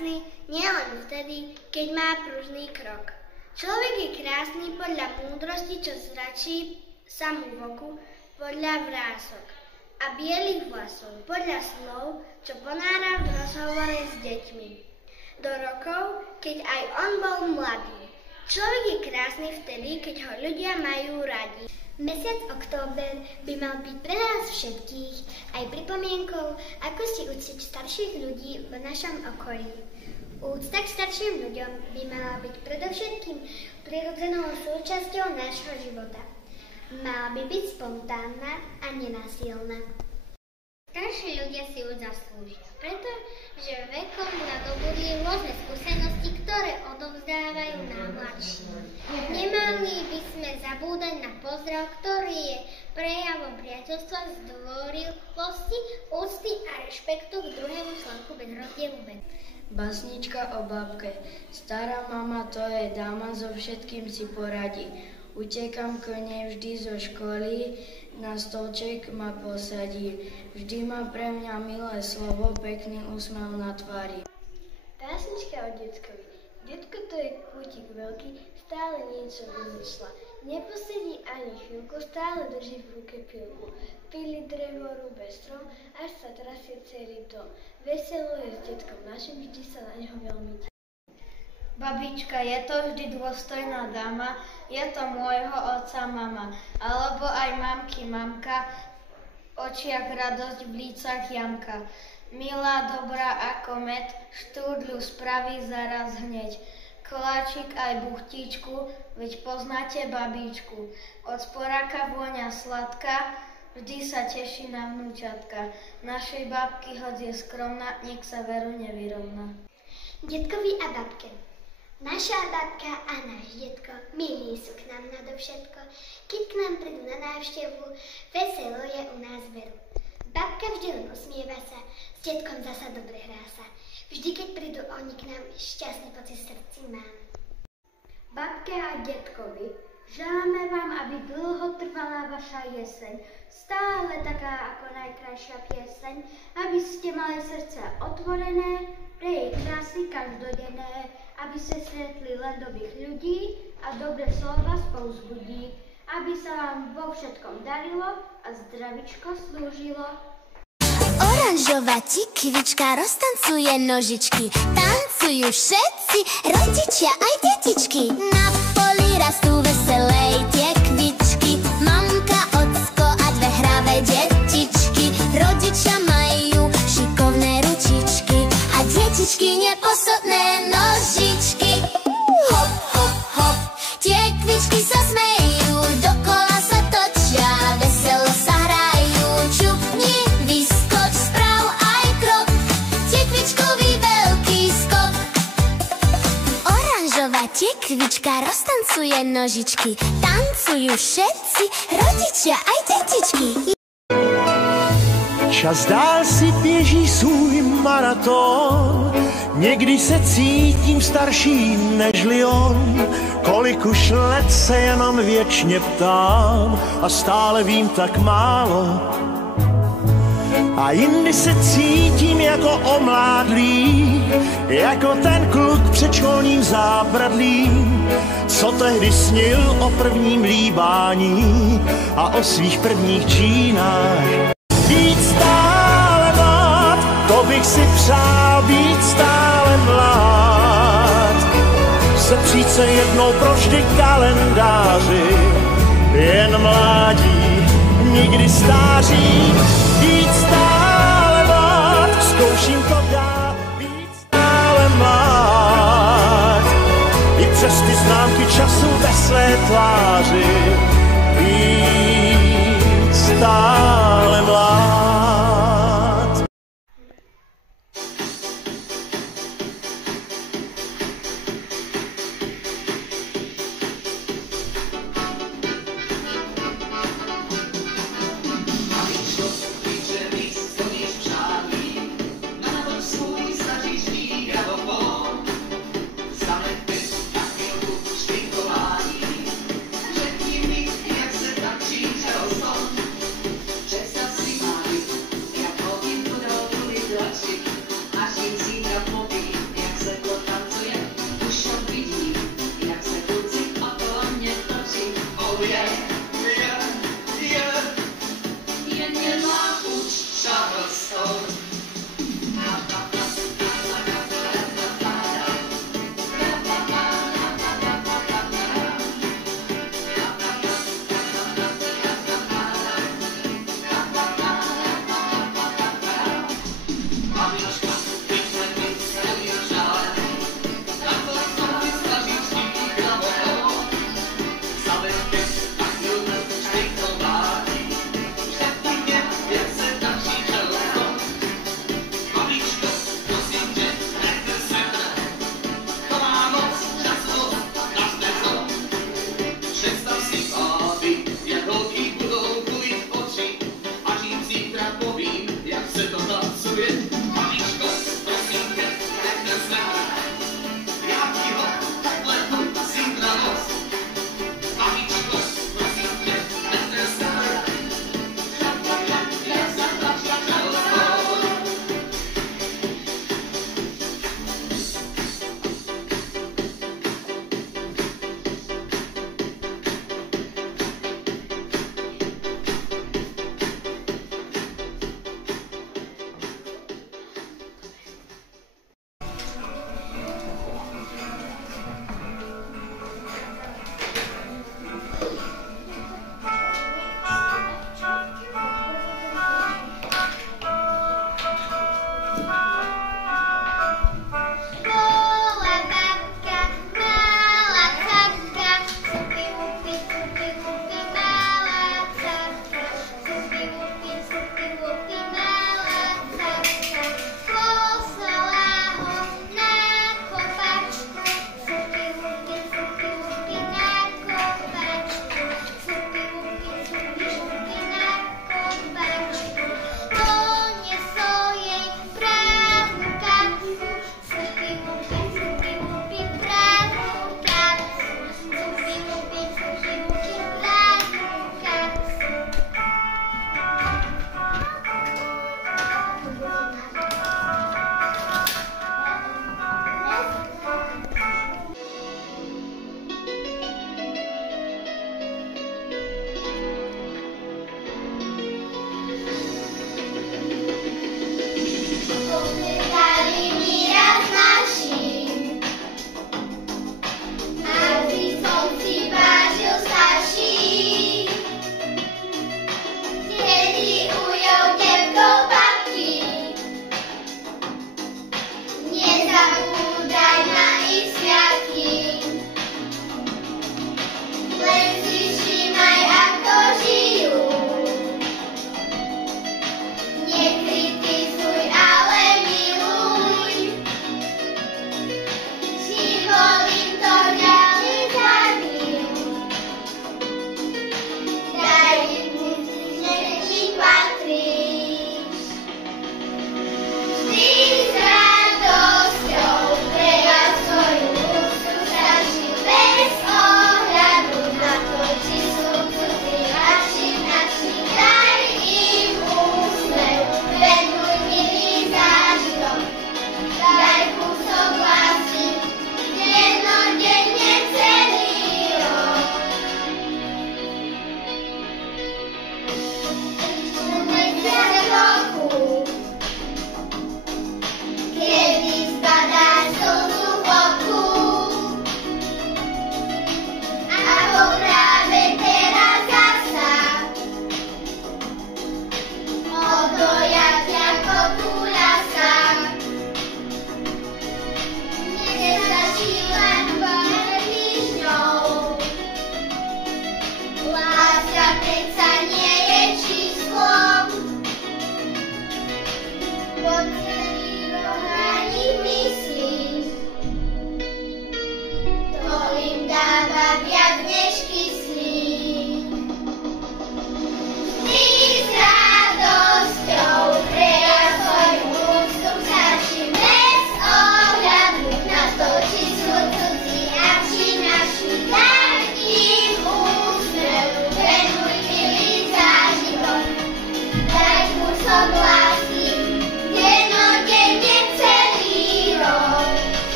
krásny nielen vtedy, keď má pružný krok. Človek je krásny podľa múdrosti, čo zračí sa mu v oku, podľa vrások a bielých vlasov, podľa slov, čo ponára v rozhovore s deťmi. Do rokov, keď aj on bol mladý. Človek je krásny vtedy, keď ho ľudia majú radi. Mesiac október by mal byť pre nás všetkých aj pripomienkou, ako si uctiť starších ľudí v našom okolí. Úcta k starším ľuďom by mala byť predovšetkým prirodzenou súčasťou nášho života. Mala by byť spontánna a nenásilná. Starší ľudia si ju zaslúžia, pretože vekom nadobudli rôzne skúsenosti, ktoré odovzdávajú nám mladším. Nemali by sme zabúdať na pozdrav, ktorý je prejavom priateľstva, zdvorilosti, úcty a rešpektu k druhému človeku bez rozdielu veku. Básnička o babke. Stará mama, to je dáma, so všetkým si poradí. Utekam k nej vždy zo školy, na stolček ma posadí. Vždy má pre mňa milé slovo, pekný úsmev na tvári. Básnička o detkovi. Detko to je kútik veľký, stále niečo vymýšľa. Neposedí ani chvíľku, stále drží v ruke pilku. Pili drevo, rúbe strom, až sa trasie celý dom. Veselo je s detkom našim, vždy sa na neho veľmi teší. Babička, je to vždy dôstojná dáma, je to môjho otca mama, alebo aj mamky mamka, v očiach radosť, v lícach jamka. Milá, dobrá ako med, štúdľu spraví zaraz hneď. Koláčik aj buchtičku, veď poznáte babičku. Od sporáka vôňa sladká, vždy sa teší na vnúčatka. Našej babky hoď je skromná, nech sa veru nevyrovná. Detkovi a babke. Naša babka a náš detko, milí sú k nám nadovšetko. Keď k nám prídu na návštevu, veselo je u nás veru. Babka vždy len usmieva sa, s detkom zasa dobre hrá sa. Vždy, keď prídu oni k nám, šťastný pocit v srdci mám. Babke a detkovi, želáme vám, aby dlho trvala vaša jeseň, stále taká ako najkrajšia pieseň, aby ste mali srdce otvorené, pre jej krásy každodenné, aby ste stretli len dobrých ľudí a dobre slova spoluzbudí, aby sa vám vo všetkom darilo a zdravičko slúžilo. Oranžová tikvička roztancuje nožičky, tancujú všetci, rodičia aj detičky. Na poli rastú veselej tekvičky, mamka, ocko a dve hravé detičky. Rodičia majú šikovné ručičky a detičky neposodné nožičky. Hop, hop, hop, tekvičky sa smejú, dokola sa točia, veselo sa hrajú. Čupni, vyskoč, sprav aj krok, tekvičkový veľký skok. Oranžová tekvička roztancuje nožičky, tancujú všetci, rodičia aj detičky. Čas dál si běží svůj maraton, někdy se cítím starším nežli on. Kolik už let se jenom věčně ptám a stále vím tak málo. A jindy se cítím jako omládlý, jako ten kluk před školním zábradlím, co tehdy snil o prvním líbání a o svých prvních džínách. Být stále mlád, to bych si přál, být stále mlád. Sepřít se jednou provždy kalendáři, jen mládí, nikdy stáří. Být stále mlád, zkouším to dát, být stále mlád. I přes ty známky času ve své tváři, být stále mlád. Zamek bez takiego szpinkowania, że nie jak se tak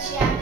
očiach